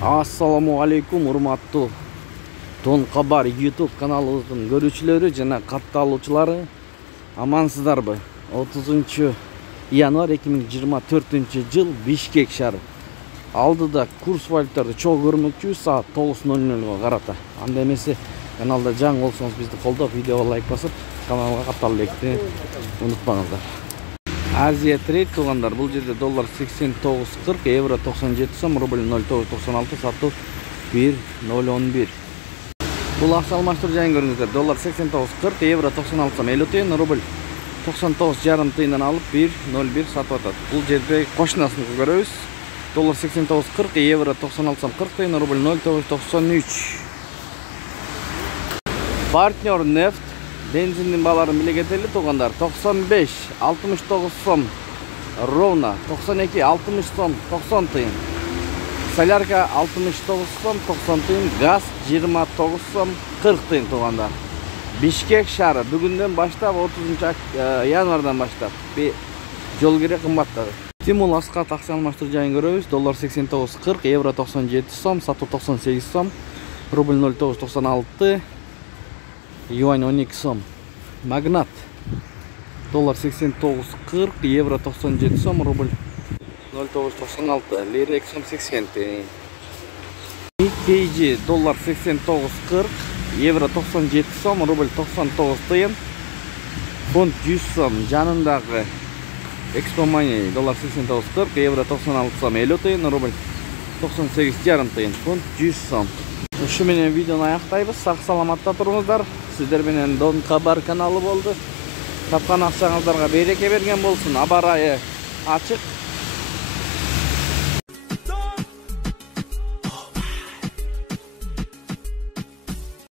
Assalamu alaikum, урматтуу Дон Кабар YouTube каналыбыздын көрүүчүлөрү жана катталуучулары. Амансыздарбы? 30 январь 2024 жыл Бишкек шаары. Алдыда курс валюталарды чогуу көрмөкчүбүз саат 9:00 карата. Анда эмесе каналда жаңы болсоңуз бизди колдоп, видеого лайк басып, каналга катталып электи унутпаңыздар. Азия трейд туугандар, бул жерде доллар 89.40, евро 97 сом, рубль 0.996, сатуу 1.011. Бул акча алмаштыруу жайын көрүңүздөр. Доллар 89.40, евро 96 сом 50 тыйын, рубль 99,5 тыйындан алып 1.01 сатып атат. Бул жерде кошунасын көрөбүз. Доллар 89.40, евро 96 сом 40 тыйын, рубль 0.93. Партнер нефт бензиндин бааларын биле кетели туугандар. 95,69 сом ровно, 92,60 сом 90 тыйын. Солярка 69 сом 90 тыйын, газ 29 сом 40 тыйын туугандар. Бишкек шаары бүгүндөн баштап 30 январдан баштап жол кире кымбаттады. Тимул аскат акча алмаштыруу жайын көрөбүз. Доллар 89.40, евро 97 сом, сатуу 98 сом, рубль 0.996, юань 12 сом. Магнат доллар 89.40, евро 97 сом, рубль 0.996, лира 2 сом 80 тыйын. KG доллар 89.40, евро 97 сом, рубль 99 тыйын. Фунт 100 сом, жанындагы Экспомания доллар 89.40, евро 96 сом 50 тыйын, рубль 98,5 тыйын. Фунт 100 сом. Ушу менен видеону аяктайбыз. Сак саламатта туруңуздар. Сиздер менен Дон Кабар каналы болду. Тапкан акчаңыздарга береке берген болсун. Аба ырайы ачык.